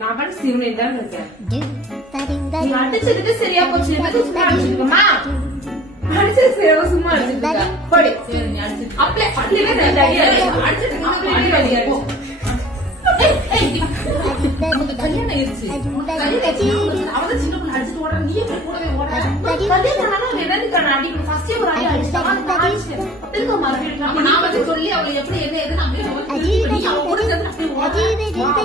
நான் பாட்டு சிவனை தான் இருக்கேன். நீ அடிச்சதுக்கு சரியா போச்சு. சும்மா அடிச்சிருக்கமா? அடிச்சது சரியா சும்மா அடிச்சிருக்க. போடி. அப்படியே பள்ளியில ரெண்டு அடி அடிச்சது. நமக்கு கல்யாணம் ஆயிடுச்சு. அவன் சின்ன பொண்ணு அடிச்சுட்டு ஓடுற, நீ எப்படி கூடவே ஓடுற? கல்யாணம் என்னன்னு அடி ஃபர்ஸ்டே ஒரு அடி அடிச்சுட்டாங்க. நான் வந்து சொல்லி அவளை எப்படி என்ன எதுன்னு அப்படியே அவன் கூட சேர்ந்து அப்படியே அடி